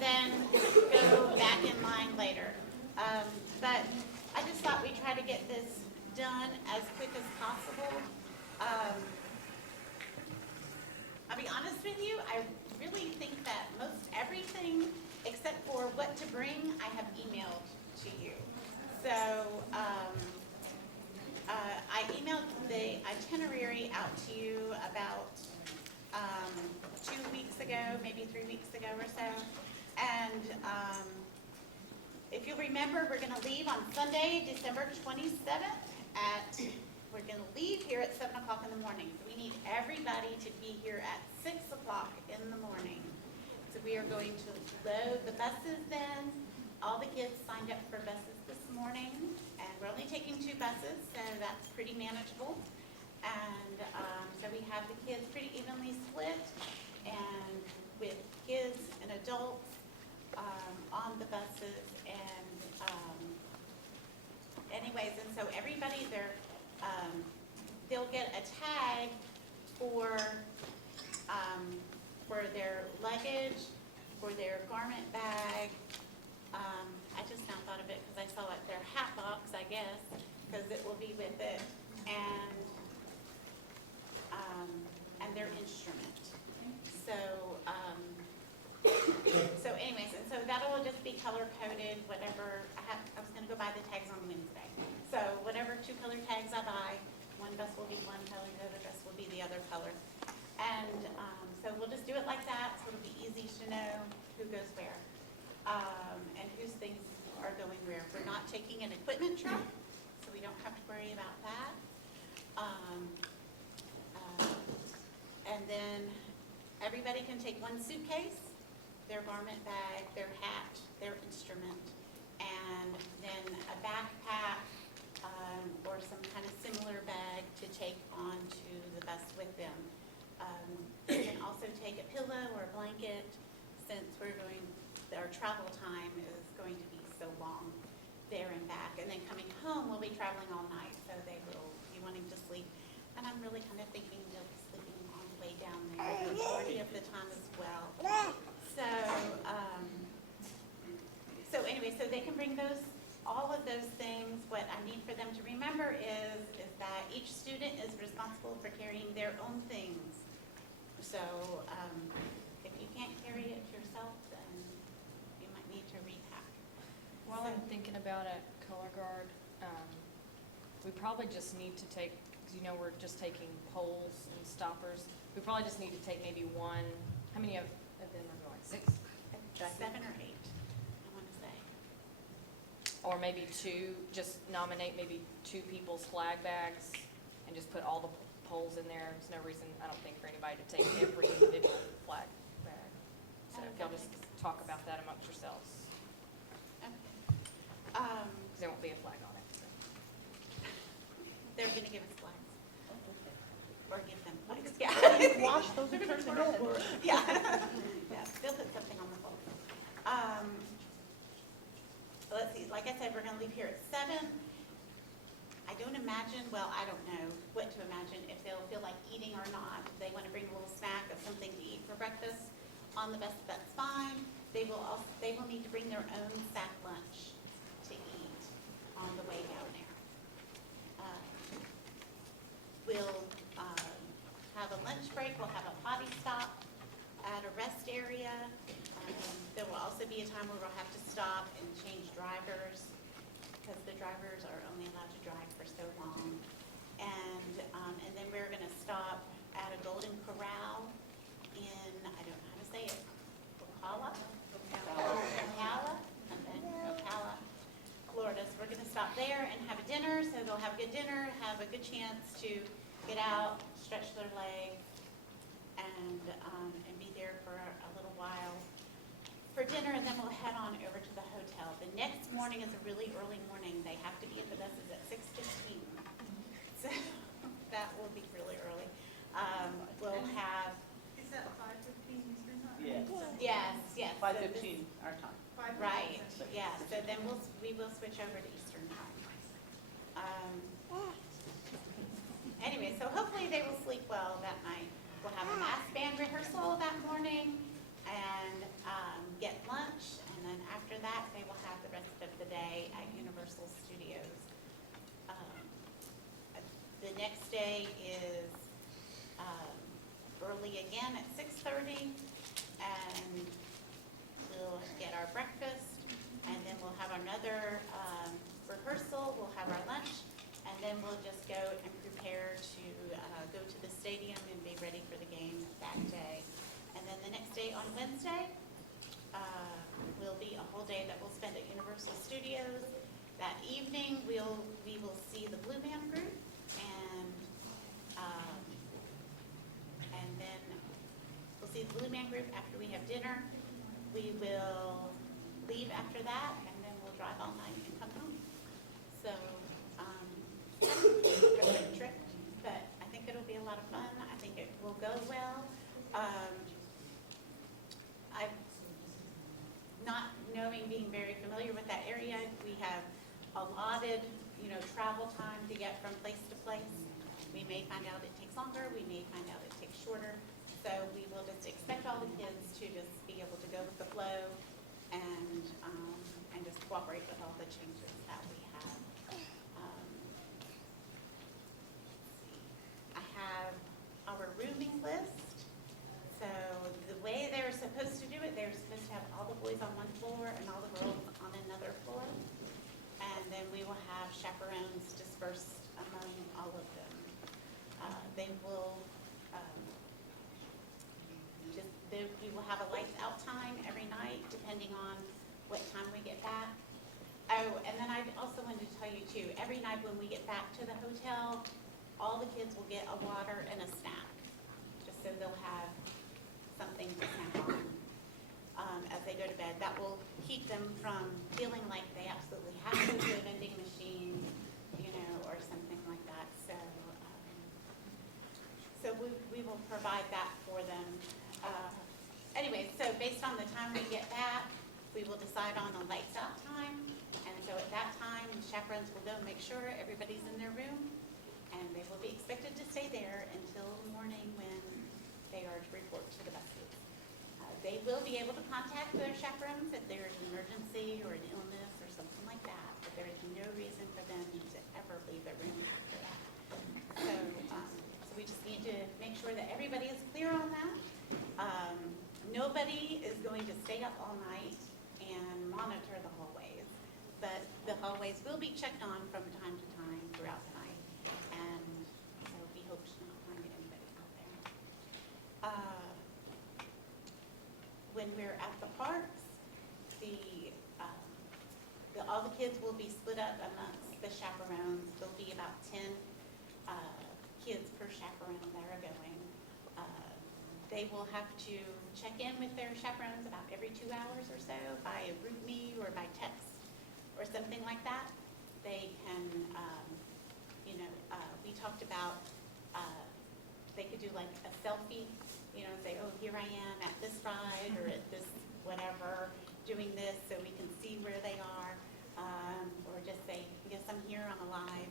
and then go back in line later. But I just thought we'd try to get this done as quick as possible. I'll be honest with you, I really think that most everything, except for what to bring, I have emailed to you. So I emailed the itinerary out to you about 2 weeks ago, maybe 3 weeks ago or so. And if you remember, we're going to leave on Sunday, December 27th we're going to leave here at 7 o'clock in the morning. So we need everybody to be here at 6 o'clock in the morning. So we are going to load the buses then. All the kids signed up for buses this morning, and we're only taking 2 buses, so that's pretty manageable. And so we have the kids pretty evenly split, and with kids and adults on the buses. And anyways, and so everybody, they'll get a tag for their luggage, for their garment bag. I just now thought of it because I saw it, their hat box, I guess, because it will be with it, and their instrument. So, so anyways, and so that'll just be color coded, whatever. I was going to go buy the tags on Wednesday. So whatever 2 color tags I buy, one bus will be one color, the other bus will be the other color. And so we'll just do it like that, so it'll be easy to know who goes where. And whose things are going where. We're not taking an equipment truck, so we don't have to worry about that. And then everybody can take 1 suitcase, their garment bag, their hat, their instrument, and then a backpack or some kind of similar bag to take onto the bus with them. You can also take a pillow or a blanket, since our travel time is going to be so long there and back. And then coming home, we'll be traveling all night, so they will be wanting to sleep. And I'm really kind of thinking they'll be sleeping on the way down there the majority of the time as well. So, so anyway, so they can bring all of those things. What I need for them to remember is that each student is responsible for carrying their own things. So if you can't carry it yourself, then you might need to repack. While I'm thinking about a color guard, we probably just need to take, because we're just taking poles and stoppers. We probably just need to take maybe 1. How many of them are going? 6? 7 or 8, I want to say. Or maybe 2, just nominate maybe 2 people's flag bags and just put all the poles in there. There's no reason, I don't think, for anybody to take every individual flag bag. So if y'all just talk about that amongst yourselves, Okay. because there won't be a flag on it. So. They're going to give us flags. Or give them flags. Yeah. Wash those and turn them in. Yeah. Yeah, they'll put something on the pole. Let's see, like I said, we're going to leave here at 7. I don't imagine, I don't know what to imagine, if they'll feel like eating or not. If they want to bring a little snack of something to eat for breakfast on the bus, that's fine. They will need to bring their own sack lunch to eat on the way down there. We'll have a lunch break. We'll have a potty stop at a rest area. There will also be a time where we'll have to stop and change drivers, because the drivers are only allowed to drive for so long. And then we're going to stop at a Golden Corral in, I don't know how to say it, Ocala, Florida. So we're going to stop there and have a dinner. So they'll have a good dinner, have a good chance to get out, stretch their legs, and be there for a little while for dinner, and then we'll head on over to the hotel. The next morning is a really early morning. They have to be at the buses at 6:15. So that will be really early. We'll have... Is that 5:15 Eastern time? Yes, yes. 5:15 our time. Right, yeah. So then we will switch over to Eastern time. Anyway, so hopefully they will sleep well that night. We'll have a mass band rehearsal that morning and get lunch next day is early again at 6:30, and we'll get our breakfast, and then we'll have another rehearsal, we'll have our lunch, and then we'll just go and prepare to go to the stadium and be ready for the game that day. And then the next day, on Wednesday, will be a whole day that we'll spend at Universal Studios. That evening, we will see the Blue Man Group, and then we'll see the Blue Man Group after we have dinner. We will leave after that, and then we'll drive all night and come home. So, that's a quick trip, but I think it'll be a lot of fun. I think it will go well. I've not knowing, being very familiar with that area, we have allotted, travel time to get from place to place. We may find out it takes longer, we may find out it takes shorter. So we will just expect all the kids to just be able to go with the flow and just cooperate with all the changes that we have. I have our rooming list. So the way they're supposed to do it, they're supposed to have all the boys on one floor and all the girls on another floor. And then we will have chaperones dispersed among all of them. They will, we will have a lights out time every night depending on what time we get back. Oh, and then I also wanted to tell you too, every night when we get back to the hotel, all the kids will get a water and a snack, just so they'll have something to snack on as they go to bed. That will keep them from feeling like they absolutely have to go to a vending machine, or something like that. So we will provide that for them. Anyway, so based on the time we get back, we will decide on a lights out time. And so at that time, the chaperones will go and make sure everybody's in their room, and they will be expected to stay there until the morning when they are to report to the buses. They will be able to contact their chaperones if there is an emergency or an illness or something like that, but there is no reason for them to ever leave their room after that. So we just need to make sure that everybody is clear on that. Nobody is going to stay up all night and monitor the hallways, but the hallways will be checked on from time to time throughout the night, and so we hope to not find anybody out there. When we're at the parks, all the kids will be split up amongst the chaperones. There'll be about 10 kids per chaperone that are going. They will have to check in with their chaperones about every 2 hours or so by a group me or by text or something like that. They can, we talked about, they could do like a selfie, say, oh, here I am at this ride or at this whatever, doing this so we can see where they are, or just say, yes, I'm here, I'm alive.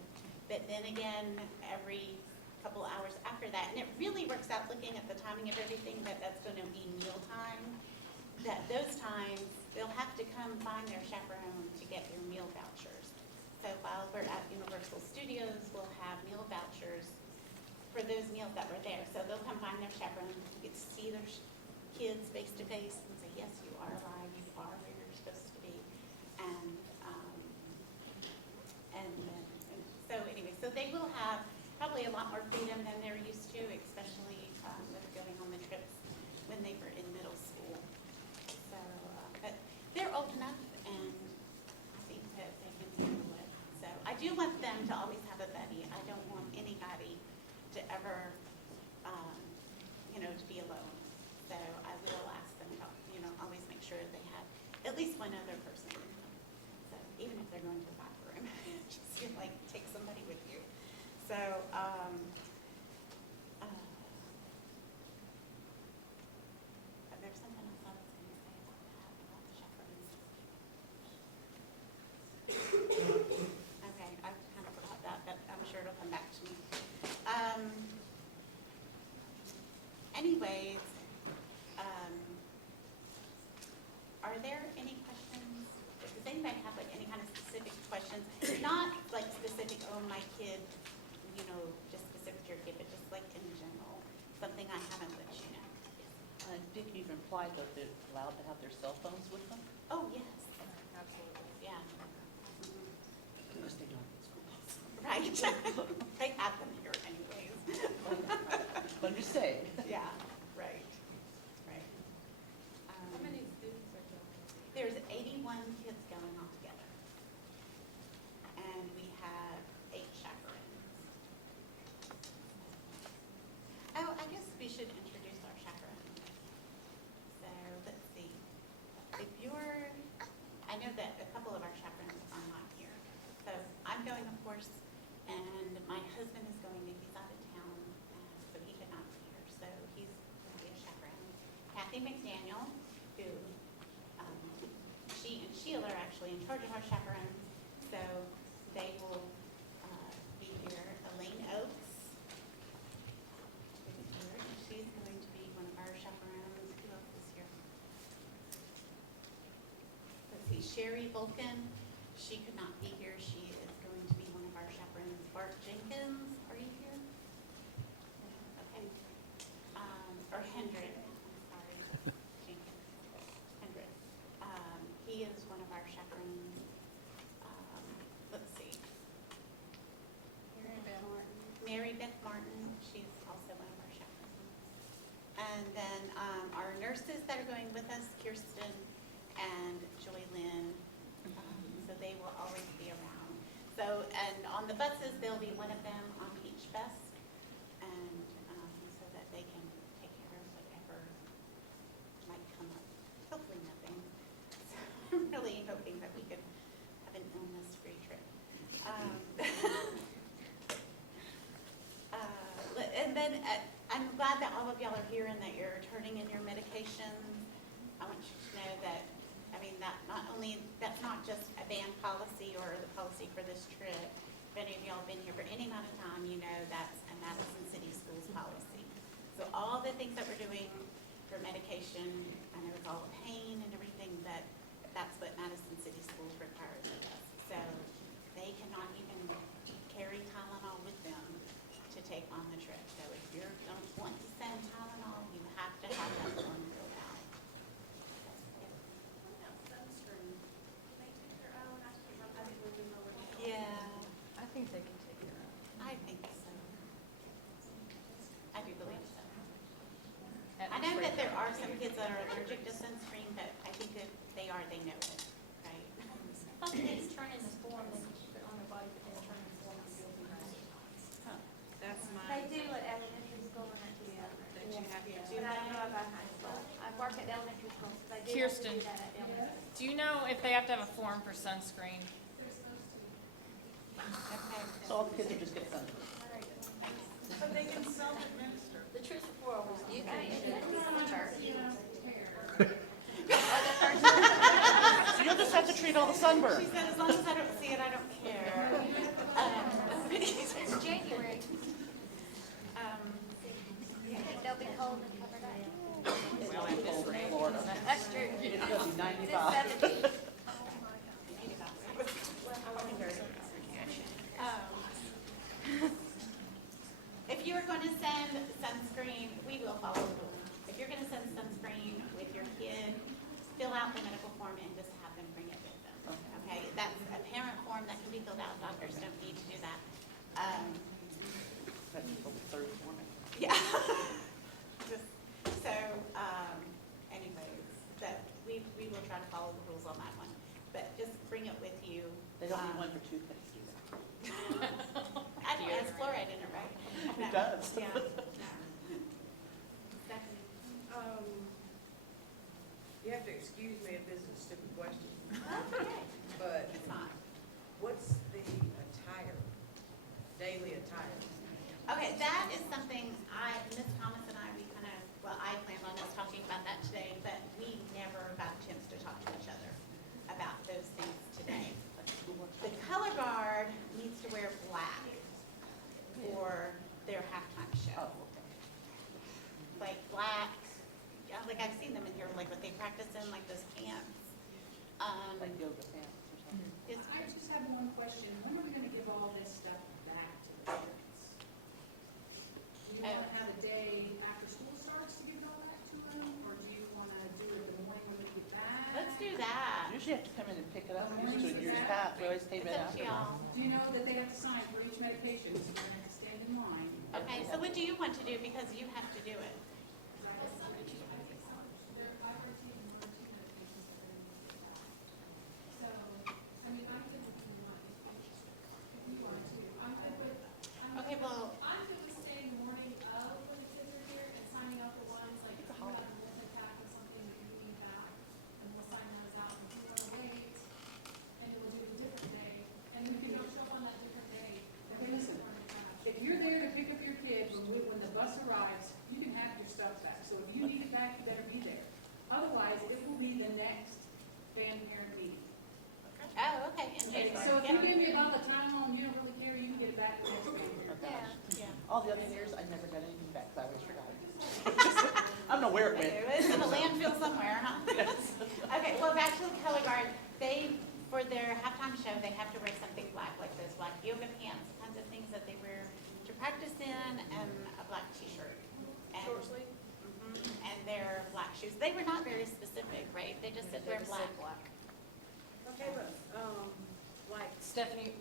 But then again, every couple hours after that, and it really works out looking at the timing of everything, that's going to be mealtime, that those times they'll have to come find their chaperone to get their meal vouchers. So while we're at Universal Studios, we'll have meal vouchers for those meals that were there. So they'll come find their chaperone, get to see their kids face to face and say, yes, you are alive, you are where you're supposed to be. And so anyway, so they will have probably a lot more freedom than they're used to, especially with going on the trips when they were in middle school. So, but they're old enough, and I think that they can handle it. So I do want them to always have a buddy. I don't want anybody to ever, to be alone. So I will ask them to, always make sure they have at least one other person. So even if they're going to the bathroom, just take somebody with you. So, there's something else I was going to say about the chaperones. Okay, I kind of forgot that, but I'm sure it'll come back to me. Anyways, are there any questions? Does anybody have any kind of specific questions? Not like specific, oh, my kid, just imply that they're allowed to have their cell phones with them? Oh, yes, Absolutely. yeah. Because they don't at school. Right. They have them here anyways. I'm just saying. Yeah, right, right. How many students are going? There's 81 kids going all together. And we have 8 chaperones. Oh, I guess we should introduce our chaperones. So, let's see. If you're, I know that a couple of our chaperones are not here. So I'm going, of course, and my husband is going, and he's out of town, so he could not be here. So he's going to be a chaperone. Kathy McDaniel, who, she and Sheila are actually in charge of our chaperones, so they will be here. Elaine Oakes is here, and she's going to be one of our chaperones. Who else is here? Let's see, Sherry Vulcan, she could not be here. She is going to be one of our chaperones. Bart Jenkins, are you here? Okay. Or Hendrick, I'm sorry, Jenkins. Hendrick. He is one of our chaperones. Let's see. Mary Beth Martin, she's also one of our chaperones. And then our nurses that are going with us, Kirsten and Joy Lynn, so they will always be around. So, and on the buses, there'll be one of them on each bus, and so that they can take care of whatever might come up. Hopefully nothing. So I'm really hoping that we could have an illness-free trip. And then I'm glad that all of y'all are here and that you're turning in your medications. I want you to know that, I mean, that not only, that's not just a band policy or the policy for this trip. If any of y'all have been here for any amount of time, you know that's a Madison City Schools policy. So all the things that we're doing for medication, I know it's all a pain and everything, but that's what Madison City Schools requires of us. So they cannot even carry Tylenol with them to take on the trip. So if you don't want to send Tylenol, you have to have that form filled out. What about sunscreen? Can they take their own? I think my buddy would be over there. Yeah, I think they can take care of it. I think so. I do believe so. At I know least that there right are some kids that are allergic to sunscreen, but I think if they are, they know it, right? I think it's turning the form, they can keep it on their body, but then turn the form and feel behind. That's They do at elementary school and at the other. That you have to Do But I that? know about high school. I've worked at elementary school, so they do have to Kirsten. do that at elementary. Do you know if they have to have a form for sunscreen? Okay. So all the kids will just get some. But they can self-administer. The truth before was. You can. So you'll just have to treat all the sunburn. She said, as long as I don't see it, I don't care. It's January. They'll be cold and covered up. It's gonna be cold in Florida. That's true. It's gonna be It's 95. 70. If you are going to send sunscreen, we will follow the rules. If you're going to send sunscreen with your kid, fill out the medical form and just have them bring it with them. Okay, that's a parent form that can be filled out. Doctors don't need to do that. That's the third one. Yeah. So, anyways, that we will try to follow the rules on that one. But just bring it with you. They don't need one for toothpaste either. I think it has fluoride in it, right? It does. Yeah. Stephanie. You have to excuse me if this is a stupid question, That's okay. but It's not. what's the attire, daily attire? Okay, that is something Ms. Thomas and I, we kind of, well, I planned on us talking about that today, but we never got a chance to talk to each other about those things today. The color guard needs to wear black for their halftime show. Oh, okay. Like black, yeah, like I've seen them in here, like what they practice in, like those pants. Like yoga pants or something. It's, I just have one question. When are we gonna give all this stuff back to the parents? Do you wanna have a day after school starts to give it all back to them, or do you wanna usually have to come in and pick it up, used to in years past, we always pay It's it up to after. y'all. Do you know that they have to sign for each medication, so they're gonna have to stand in line? Okay, so what do you want to do, because you have to do it? So, I mean, I'm good with you want, if you want to. I'm good with, Okay, well, I'm good with staying morning of when the kids are here and signing out the ones, like if you got a multi-pack or something that you need back, and we'll sign those out. And if you wanna wait, and we'll do a different day, and if you don't show up on that different day, then Okay, we listen. just want to cash. If you're there to pick up your kid when the bus arrives, you can have your stuff back. So if you need it back, you better be there. Otherwise, it will be the next band parent meeting. oh, okay, in Okay, January. so if you give me about the time on, you don't really care, you can get it back the next band parent. Yeah. All the other years, I never got anything back, because I always forgot it. I don't know where it went. It's in a landfill somewhere, huh? Okay, well, back to the color guard, they, for their halftime show, they have to wear something black, like those black yoga pants, kinds of things that they wear to practice in, and a black t-shirt. And- Short sleeve? Mhm, and their black shoes. They were not very specific, right? They just said They wear just said black. Okay, but, like, Stephanie,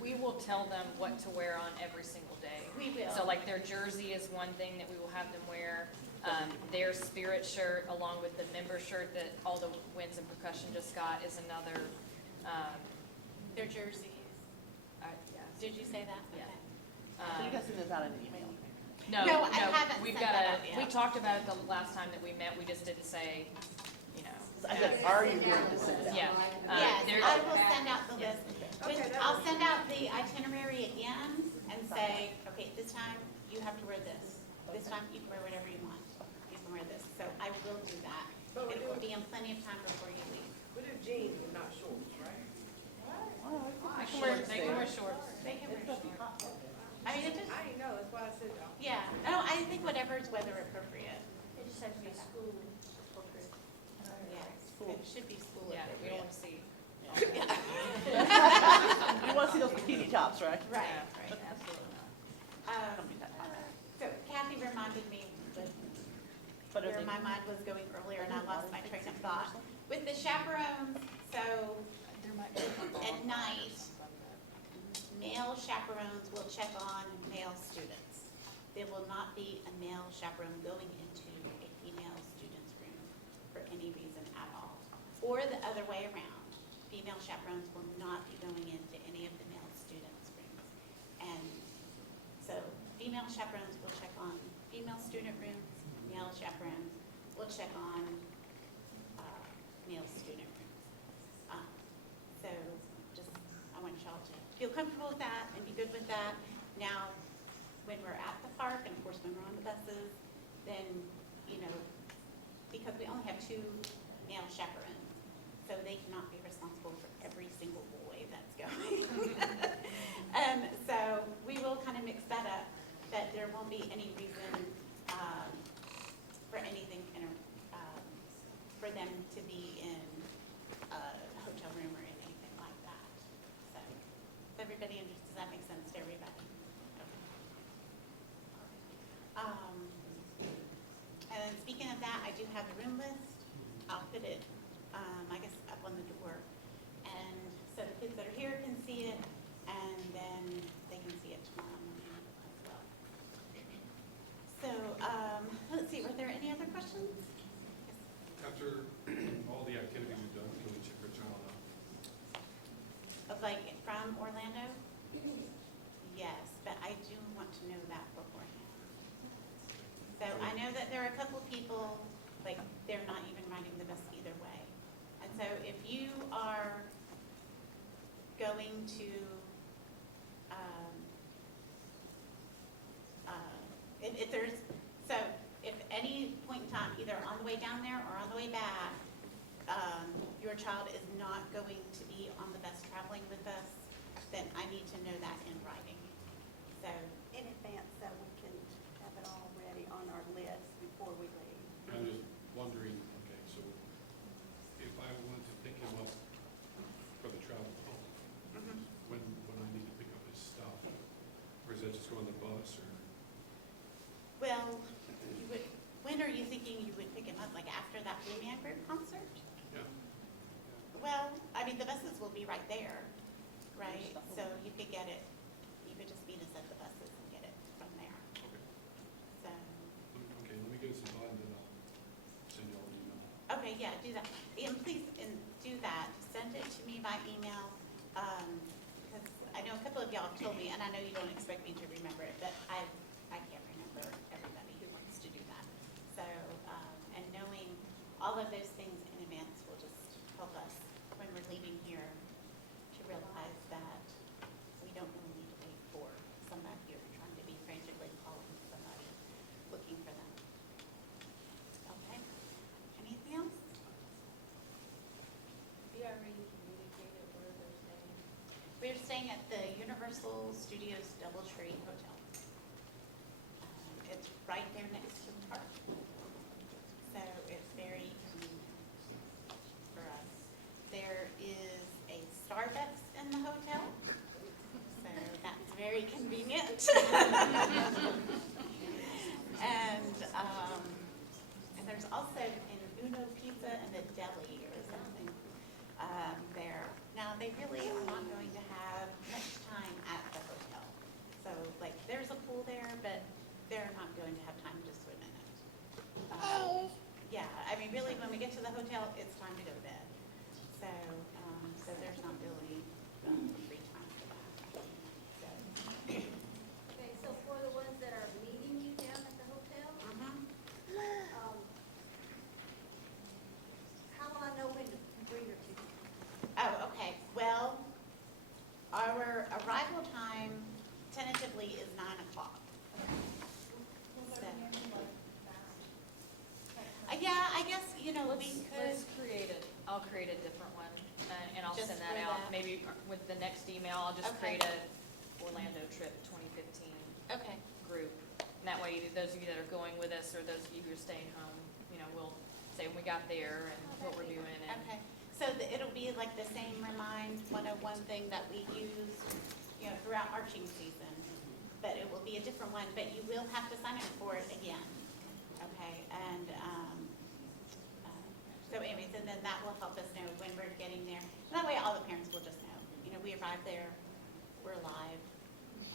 we will tell them what to wear on every single day. We will. So like their jersey is one thing that we will have them wear. Their spirit shirt along with the member shirt that all the winds and percussion just got is another, Their jerseys. yeah. Did you say that? Yeah. Okay. So you guys send this out in an email? No, No, I haven't we've sent got that out we yet. talked about it the last time that we met, we just didn't say, you know. I said, are you going to send it out? Yeah. Yes, There's- I will send out the list. Okay, that I'll was- send out the itinerary again and say, okay, this time you have to wear this. This time you can wear whatever you want. You can wear this. So I will do that. But we It will do- be in plenty of time before you leave. we do jeans, but not shorts, right? They can wear shorts. They can wear shorts. I mean, it just, I didn't know, that's why I said, yeah. No, I think whatever is weather appropriate. It just has to be school appropriate. Yes, it should be school Yeah, we don't appropriate. want to see. You want to see those bikini tops, right? Right, Yeah, right. Absolutely not. Don't be that hot. So Kathy reminded me But are where they- my mind was going earlier and I lost my train of thought. With the chaperones, so There might be a couple at on- night, male chaperones will check on male students. There will not be a male chaperone going into a female student's room for any reason at all. Or the other way around. Female chaperones will not be going into any of the male students' rooms. And so female chaperones will check on female student rooms, male chaperones will check on male student rooms. So just, I want y'all to feel comfortable with that and be good with that. Now, when we're at the park, and of course when we're on the buses, then, you know, because we only have 2 male chaperones, so they cannot be responsible for every single boy that's going. So we will kind of mix that up, that there won't be any reason for anything, for them to be in a hotel room or anything like that. So, does everybody, does that make sense to everybody? Okay. And then speaking of that, I do have the room list. I'll put it, I guess, up on the door. And so the kids that are here can see it, and then they can see it tomorrow morning as well. So, let's see, were there any other questions? After all the activities you've done, can we check our child out? Of like from Orlando? Yes, but I do want to know that beforehand. So I know that there are a couple people, like, they're not even riding the bus either way. And so if you are going to, if there's, so if any point in time, either on the way down there or on the way back, your child is not going to be on the bus traveling with us, then I need to know that in writing. So, In advance, so we can have it all ready on our list before we leave. I'm just wondering, okay, so if I wanted to pick him up for the travel home, when I need to pick up his stuff, or is that just go on the bus, or? well, you would, when are you thinking you would pick him up? Like after that Blue Man Group concert? Yeah. Well, I mean, the buses will be right there, right? So you could get it, you could just meet us at the buses and get it from there. Okay. So, Okay, let me get some thought and then I'll send you all an email. okay, yeah, do that. And please, do that. Send it to me by email. Because I know a couple of y'all have told me, and I know you don't expect me to remember it, but I can't remember everybody who wants to do that. So, and knowing all of those things in advance will just help us when we're leaving here to realize that we don't really need to wait for somebody here trying to be frantically calling somebody, looking for them. Okay? Anything else? You already communicated where they're staying? We're staying at the Universal Studios Doubletree Hotel. It's right there next to the park. So it's very convenient for us. There is a Starbucks in the hotel, so that's very convenient. And there's also an Uno Pizza and a deli or something there. Now, they really are not going to have much time at the hotel. So, like, there's a pool there, but they're not going to have time to swim in it. Yeah, I mean, really, when we get to the hotel, it's time to go to bed. So, so there's not really free time for that. So, Okay, so for the ones that are meeting you down at the hotel, how will I know when to bring her to you? oh, okay, well, our arrival time tentatively is 9 o'clock. So, yeah, I guess, we could, Let's create it, I'll create a different one, and I'll Just send that for out, that. maybe with the next email, I'll just Okay. create a Orlando trip 2015 okay, group. And that way, those of you that are going with us, or those of you who are staying home, we'll say when we got there and what we're doing, and okay. So it'll be like the same Remind 101 thing that we use, throughout arching season, but it will be a different one, but you will have to sign up for it again, okay? And, so anyways, and then that will help us know when we're getting there. And that way, all the parents will just know, we arrived there, we're alive,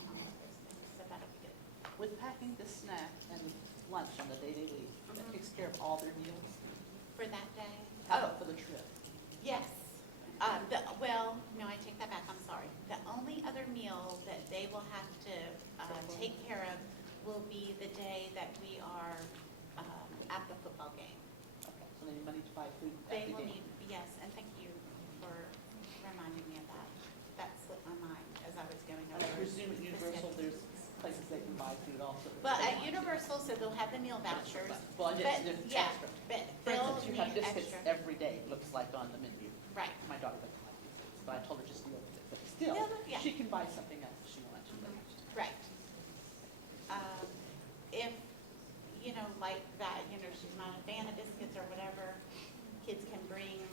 all of those things, so that'll be good. With packing the snack and lunch on the day they leave, that takes care of all their meals? For that day? How about for the trip? Yes. No, I take that back, I'm sorry. The only other meal that they will have to take care of will be the day that we are at the football game. Okay, so they need money to buy food They at the will game. need, yes, and thank you for reminding me of that. That slipped my mind as I was going And over. I presume at the Universal, schedule. there's places they can buy food also. if Well, they at want to. Universal, so they'll have the meal vouchers. Well, but, there's yeah, extra. but For they'll instance, you have need biscuits extra. every day, looks like on the menu. Right. My daughter doesn't like biscuits, but I told her just deal with it. But still, Yeah. she can buy something else if she wants. Right. If, like that, she's not a fan of biscuits or whatever, kids can bring,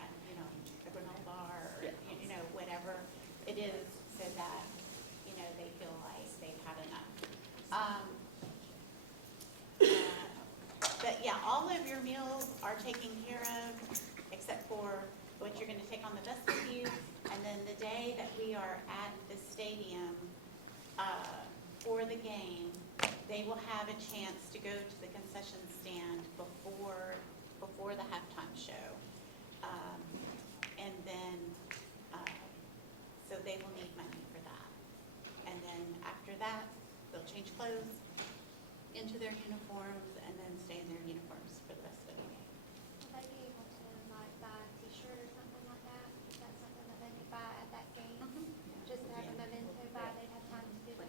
a granola bar or, Yeah. Whatever it is so that, they feel like they've had enough. But yeah, all of your meals are taken care of except for what you're gonna take on the bus with you. And then the day that we are at the stadium, for the game, they will have a chance to go to the concession stand before the halftime show. And then, so they will need money for that. And then after that, they'll change clothes into their uniforms and then stay in their uniforms for the rest of the game. Will they be able to like buy a t-shirt or something like that? Is that something that they could buy at that game? Just to have a memento by, they'd have time to do that?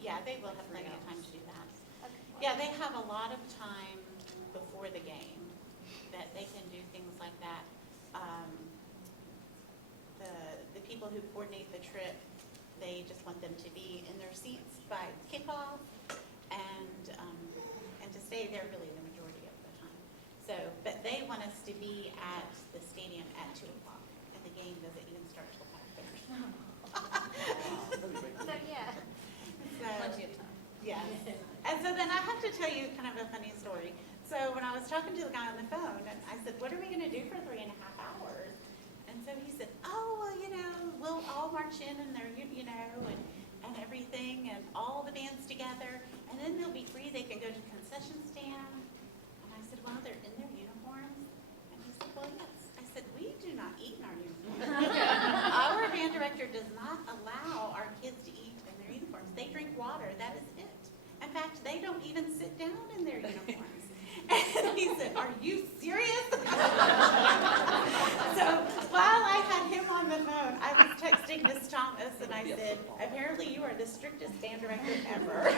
Yeah, they will have plenty of time to do that. Okay. Yeah, they have a lot of time before the game that they can do things like that. The people who coordinate the trip, they just want them to be in their seats by kickoff and to stay there really the majority of the time. So, but they want us to be at the stadium at 2 o'clock, and the game doesn't even start till 5:30. So, yeah. So, plenty of time. yes. And so then I have to tell you kind of a funny story. So when I was talking to the guy on the phone, and I said, what are we going to do for 3.5 hours? so he said, oh, well, we'll all march in and they're, and everything, and all the bands together, and then they'll be free, they can go to the concession stand. And I said, well, they're in their uniforms? And he said, well, yes. I said, we do not eat in our uniforms. Our band director does not allow our kids to eat in their uniforms. They drink water, that is it. In fact, they don't even sit down in their uniforms. And he said, are you serious? So while I had him on the phone, I was texting Miss Thomas and I said, apparently you are the strictest band director ever.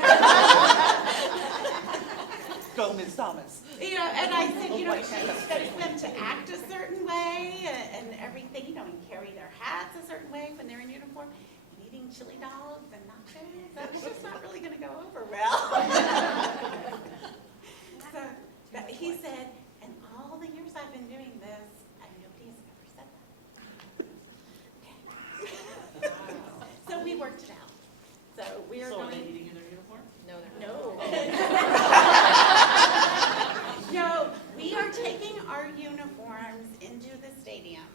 Go, Ms. Thomas. And I said, she expects them to act a certain way and everything, and carry their hats a certain way when they're in uniform. And eating chili dogs and nachos, that's just not really going to go over well. So, but he said, in all the years I've been doing this, nobody's ever said that. Okay. So we worked it out. So we are So are they going. eating in their uniform? No, they're No, we are taking our uniforms into the stadium.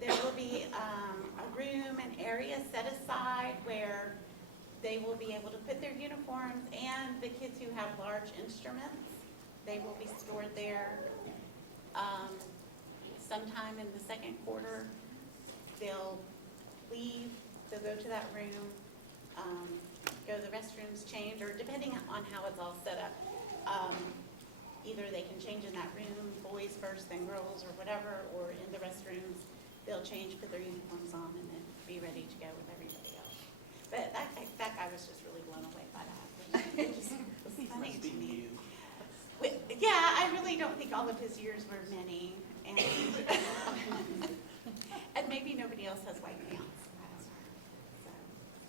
There will be a room, an area set aside where they will be able to put their uniforms, and the kids who have large instruments, they will be stored there. Sometime in the second quarter, they'll leave, they'll go to that room, go to the restrooms, change, or depending on how it's all set up, either they can change in that room, boys first, then girls, or whatever, or in the restrooms, they'll change, put their uniforms on, and then be ready to go with everybody else. But that guy was just really blown away by that. It just was funny to me. Yeah, I really don't think all of his years were many, and and maybe nobody else has white pants.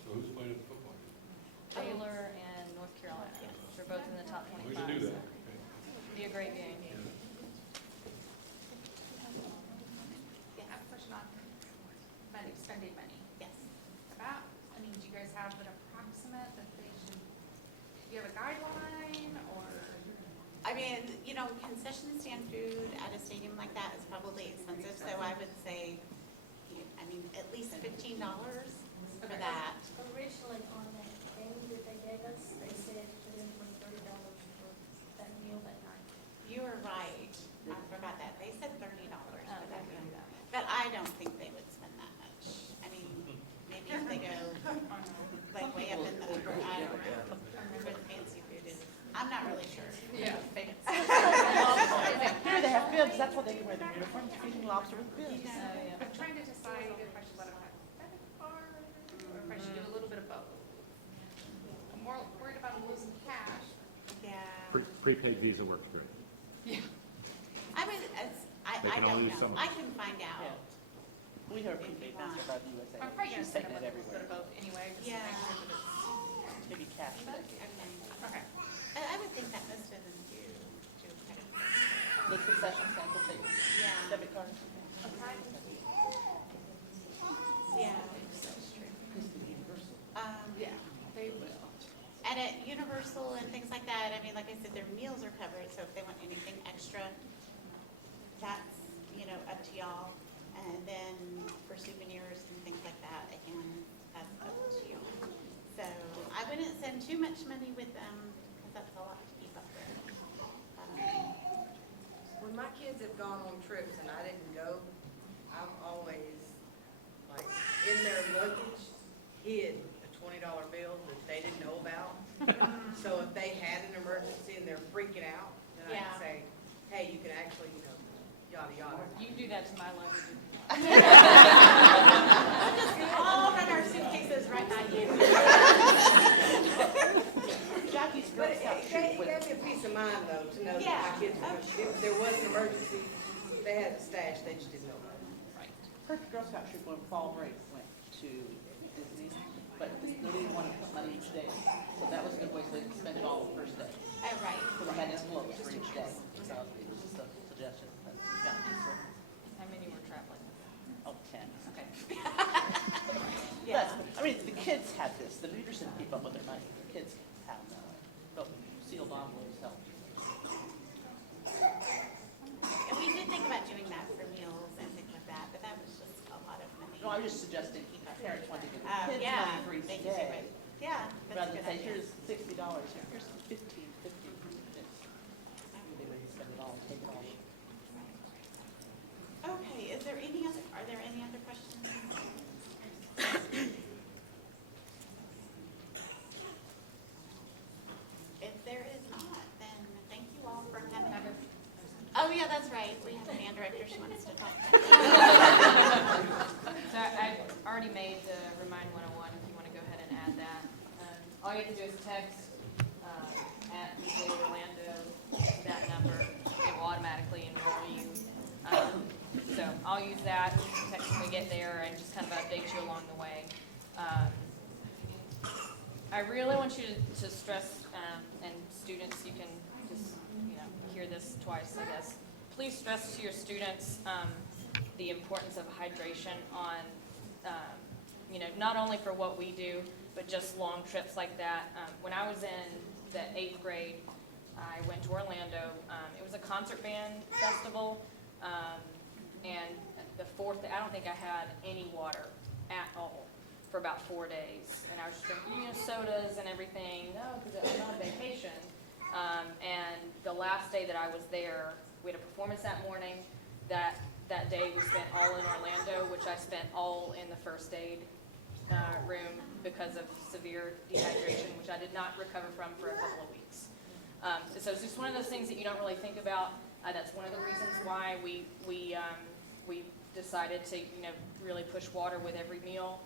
So who's playing at the football game? Baylor and North Carolina. Yes. They're both in the top We 25. should do so that. Okay. Be a great game. Yeah. Yes. I have a question on money, spending money. Yes. Do you guys have an approximate that they should, do you have a guideline or? I mean, concession stand food at a stadium like that is probably expensive, so I would say, at least $15 for Okay. that. Originally on that thing that they gave us, they said put in for $30 for that meal that night. You are right. I forgot that. They said $30 for Oh, that they meal. do that. But I don't think they would spend that much. Maybe if they go like way up in the upper, I don't know. Where the fancy food is. I'm not really sure. Yeah. Maybe. Here they have bibs, that's why they can wear their uniforms, feeding lobster with bibs. Oh, yeah. I'm trying to decide if I should let them have credit card or if I should do a little bit of both. I'm more worried about losing cash. Yeah. Prepaid Visa works great. I mean, I They can don't only use know. some. I can find Yeah. out. We heard prepaid Master about USA. I'm probably gonna She's send taking them it a little bit everywhere. of both anyway, just to Yeah. make sure that it's. Maybe cash. Okay. Okay. I would think that most of them do credit card. The concession stand will take Yeah. debit cards. Yeah. Because the universal. Yeah, they will. And at Universal and things like that, like I said, their meals are covered, so if they want anything extra, that's, up to y'all. And then for souvenirs and things like that, again, that's up to y'all. So I wouldn't send too much money with them, because that's a lot to keep up with. When my kids have gone on trips and I didn't go, I've always, in their luggage, hid a $20 bill that they didn't know about. So if they had an emergency and they're freaking out, then I Yeah. can say, hey, you can actually, yada, yada. You can do that to my luggage. We'll just all run our suitcases right by you. Jackie's But Girl it Scout troop gave with me a peace of mind, though, to know that Yeah. my kids, if there was an emergency, they had a stash, they just didn't know about it. her Girl Scout troop when fall break went to Disney, but nobody wanted to put money each day. So that was a good way so they could spend it all the first day. Oh, right. So we had envelopes for each day. So it was just a suggestion. But got me so, How many were traveling? 10. Okay. Yeah. The kids had this. The leaders didn't keep up with their money. The kids have but sealed envelopes help. And we did think about doing that for meals and things like that, but that was just was just suggesting, parents want to give Oh, their kids yeah, money for each they can do day. it. Yeah, that's a Rather good than say, idea. here's $60, here's 15, 50. They would spend it all, take it all. Okay, are there any other questions? If there is not, then thank you all for coming. Oh, yeah, that's right. We have a band director. She wants to talk. So I've already made the Remind 101, if you want to go ahead and add that. All you have to do is text at Bjhs Orlando, that number, it will automatically enroll you. So I'll use that, text when we get there, and just kind of update you along the way. I really want you to stress, and students, you can just, hear this twice, I guess. Please stress to your students the importance of hydration on, not only for what we do, but just long trips like that. When I was in the 8th grade, I went to Orlando. It was a concert band festival, and the 4th, I don't think I had any water at all for about 4 days. And I was just drinking, sodas and everything, because I was on vacation. And the last day that I was there, we had a performance that morning. That day we spent all in Orlando, which I spent all in the first aid room because of severe dehydration, which I did not recover from for a couple of weeks. So it's just one of those things that you don't really think about. That's one of the reasons why we decided to really push water with every meal.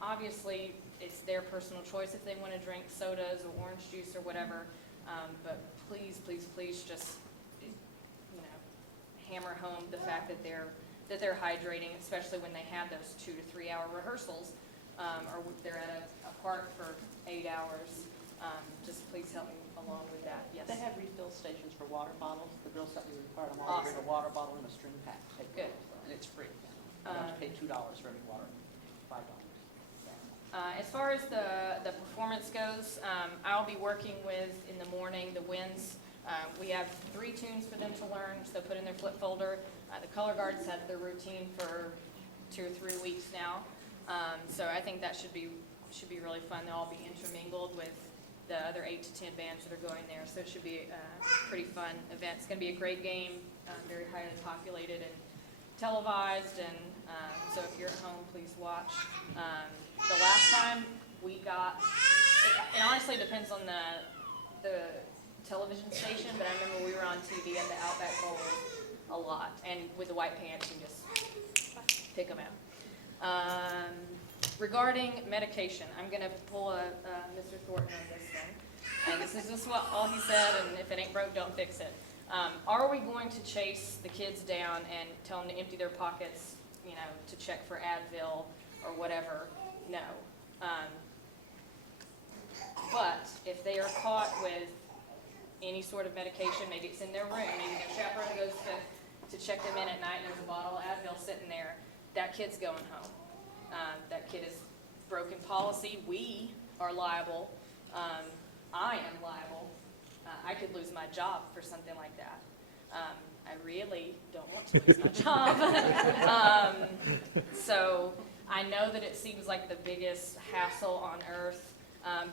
Obviously it's their personal choice if they want to drink sodas or orange juice or whatever. But please, please, please just hammer home the fact that they're hydrating, especially when they have those 2 to 3 hour rehearsals, or they're at a park for 8 hours. Just please help me along with that. Yes. They have refill stations for water bottles. The Girl Scouts require them all to bring a water bottle and a string pack. Good. And it's free. You don't have to pay $2 for every water, $5. As far as the performance goes, I'll be working with, in the morning, the Winds. We have 3 tunes for them to learn, so put in their flip folder. The color guards have their routine for 2 or 3 weeks now. So I think that should be really fun. They'll all be intermingled with the other 8 to 10 bands that are going there. So it should be a pretty fun event. It's going to be a great game, very highly populated and televised. And so if you're at home, please watch. The last time we got, it honestly depends on the television station, but I remember we were on TV at the Outback Bowl a lot, and with the white pants, you just pick them out. Regarding medication, I'm going to pull a Mr. Thornton on this one, and this is just all he said, and if it ain't broke, don't fix it. Are we going to chase the kids down and tell them to empty their pockets, to check for Advil or whatever? No. But if they are caught with any sort of medication, maybe it's in their room, maybe their chaperone goes to check them in at night and there's a bottle of Advil sitting there, that kid's going home. That kid has broken policy. We are liable. I am liable. I could lose my job for something like that. I really don't want to lose my job. So I know that it seems like the biggest hassle on earth,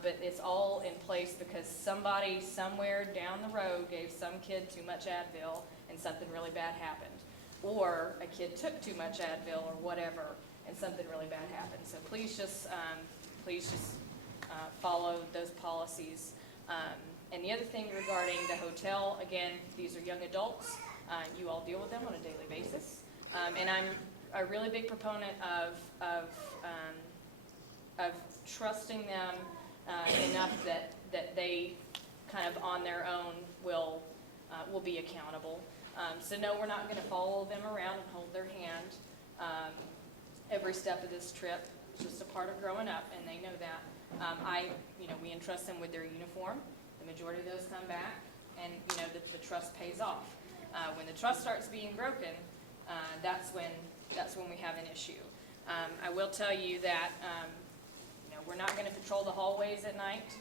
but it's all in place because somebody somewhere down the road gave some kid too much Advil and something really bad happened. Or a kid took too much Advil or whatever and something really bad happened. So please just follow those policies. And the other thing regarding the hotel, again, these are young adults. You all deal with them on a daily basis. And I'm a really big proponent of trusting them enough that they kind of on their own will be accountable. So no, we're not going to follow them around and hold their hand every step of this trip. It's just a part of growing up, and they know that. We entrust them with their uniform. The majority of those come back, and the trust pays off. When the trust starts being broken, that's when we have an issue. I will tell you that we're not going to patrol the hallways at night,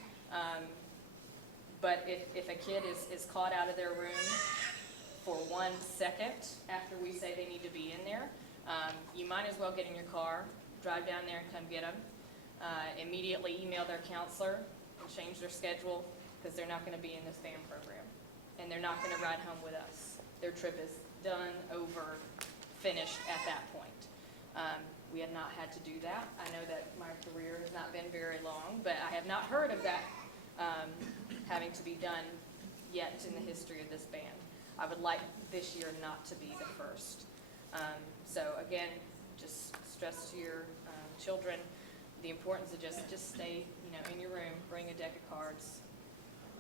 but if a kid is caught out of their room for 1 second after we say they need to be in there, You might as well get in your car, drive down there and come get them. Immediately email their counselor and change their schedule, because they're not gonna be in this band program. And they're not gonna ride home with us. Their trip is done, over, finished at that point. We have not had to do that. I know that my career has not been very long, but I have not heard of that having to be done yet in the history of this band. I would like this year not to be the first. So again, just stress to your children the importance of just stay, in your room, bring a deck of cards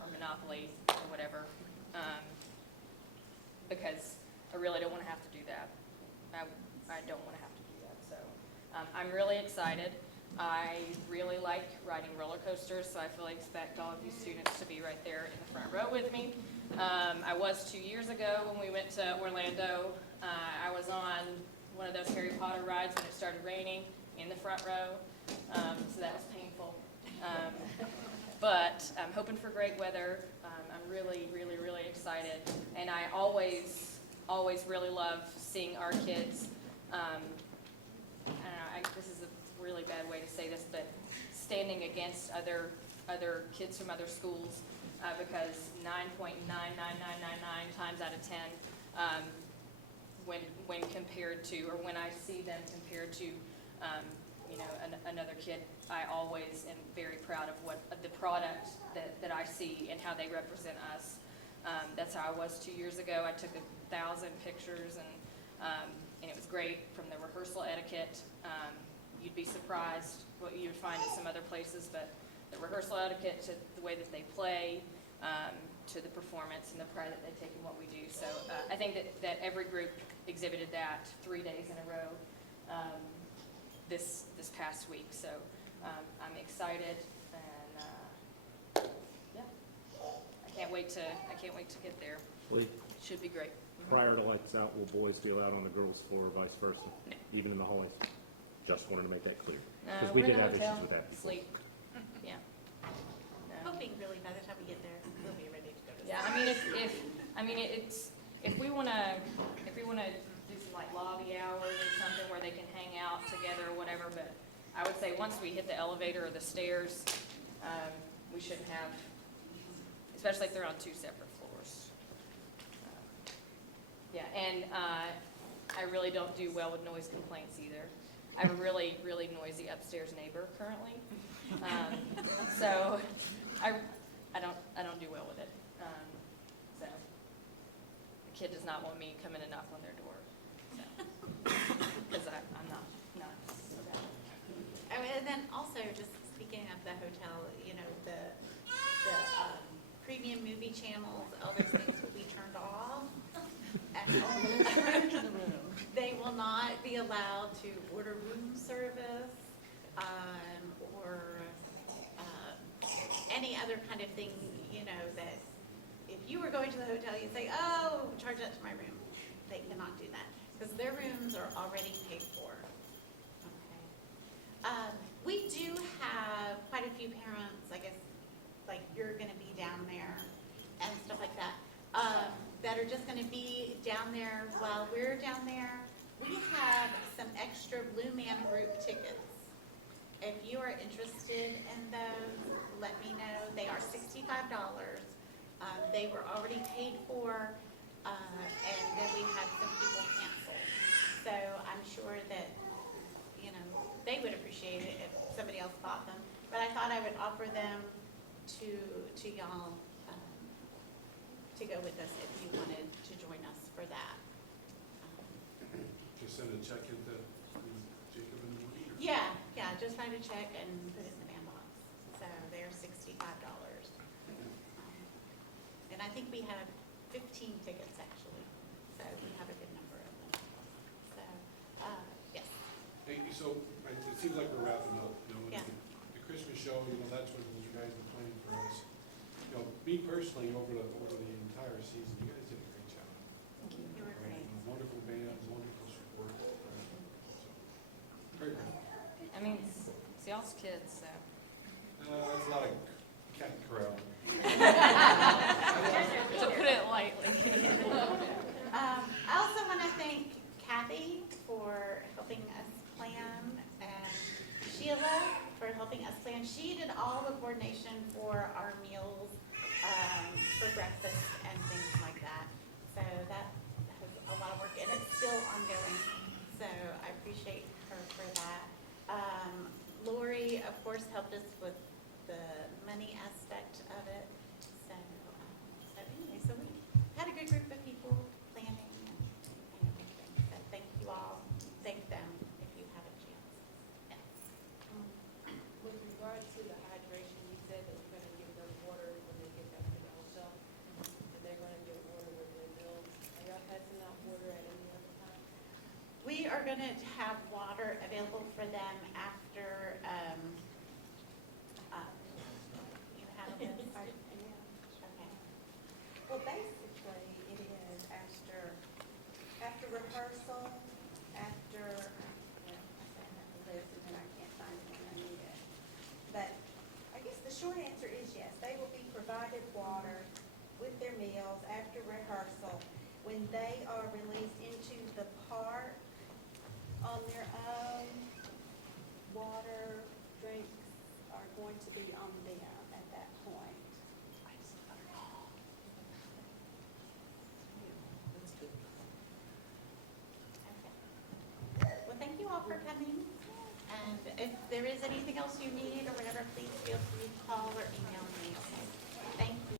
or Monopoly or whatever, because I really don't want to have to do that. I don't want to have to do that. So I'm really excited. I really like riding roller coasters, so I fully expect all of you students to be right there in the front row with me. I was 2 years ago when we went to Orlando. I was on one of those Harry Potter rides when it started raining in the front row, so that was painful. But I'm hoping for great weather. I'm really, really, really excited, and I always really love seeing our kids. This is a really bad way to say this, but standing against other kids from other schools, because 9.99999 times out of 10, when compared to, or when I see them compared to, another kid, I always am very proud of the product that I see and how they represent us. That's how I was 2 years ago. I took 1,000 pictures, and it was great, from the rehearsal etiquette. You'd be surprised what you'd find at some other places, but the rehearsal etiquette, to the way that they play, to the performance and the pride that they take in what we do. So I think that every group exhibited that 3 days in a row this past week. So I'm excited, and yeah, I can't wait to get there. Lee, It should be great. prior to lights out, will boys be allowed on the girls' floor or vice versa, No. even in the hallways? Just wanted to make that clear. No, Because we we're in did a have hotel. issues with that. Sleep. Yeah. No. Hoping really by the time we get there, we'll be ready to go to sleep. Yeah, if we wanna do some like lobby hours or something where they can hang out together or whatever, but I would say once we hit the elevator or the stairs, we shouldn't have, especially if they're on two separate floors. Yeah, and I really don't do well with noise complaints either. I have a really, really noisy upstairs neighbor currently, so I don't do well with it. So the kid does not want me coming and knock on their door, so because I'm not about it. Oh, and then also, just speaking of the hotel, the premium movie channels, all those things will be turned off. And they will not be allowed to order room service, or any other kind of thing, that if you were going to the hotel, you'd say, oh, charge that to my room. They cannot do that, because their rooms are already paid for. Okay. We do have quite a few parents, I guess, like you're gonna be down there and stuff like that, that are just gonna be down there while we're down there. We have some extra Blue Man Group tickets. If you are interested in those, let me know. They are $65. They were already paid for, and then we had some people cancel. So I'm sure that, they would appreciate it if somebody else bought them. But I thought I would offer them to y'all, to go with us if you wanted to join us for that. Just send a check into Jacob in the morning? Yeah, just write a check and put it in the mailbox. So they're $65. And I think we have 15 tickets actually, so we have a good number of them. So, yes. Hey, so it seems like we're wrapping up, Yeah. the Christmas show, that's what you guys were planning for us. Me personally, over the entire season, you guys did a great job. You were great. Wonderful bands, wonderful support. So, great. I mean, it's y'all's kids, so. That's a lot of cat and corral. To put it lightly. I also want to thank Kathy for coordination for our meals, for breakfast and things like that. So that has a lot of work, and it's still ongoing, so I appreciate her for that. Lori, of course, helped us with the money aspect of it, so, so anyway, so we had a good group of people planning and everything, so thank you all, thank them if you have a chance. Yes. With regard to the hydration, you said that you're gonna give them water when they get back to the hotel, and they're gonna get water with their meals. Are y'all passing out water at any other time? We are gonna have water available for them after, you have this? Okay. Well, basically, it is after rehearsal, after, well, I say I have the list and then I can't find it when I need it. But I guess the short answer is yes, they will be provided water with their meals after rehearsal. When they are released into the park on their own, water, drinks are going to be on them at that point. That's good. Okay. Well, thank you all for coming, and if there is anything else you need or whatever, please feel free to call or email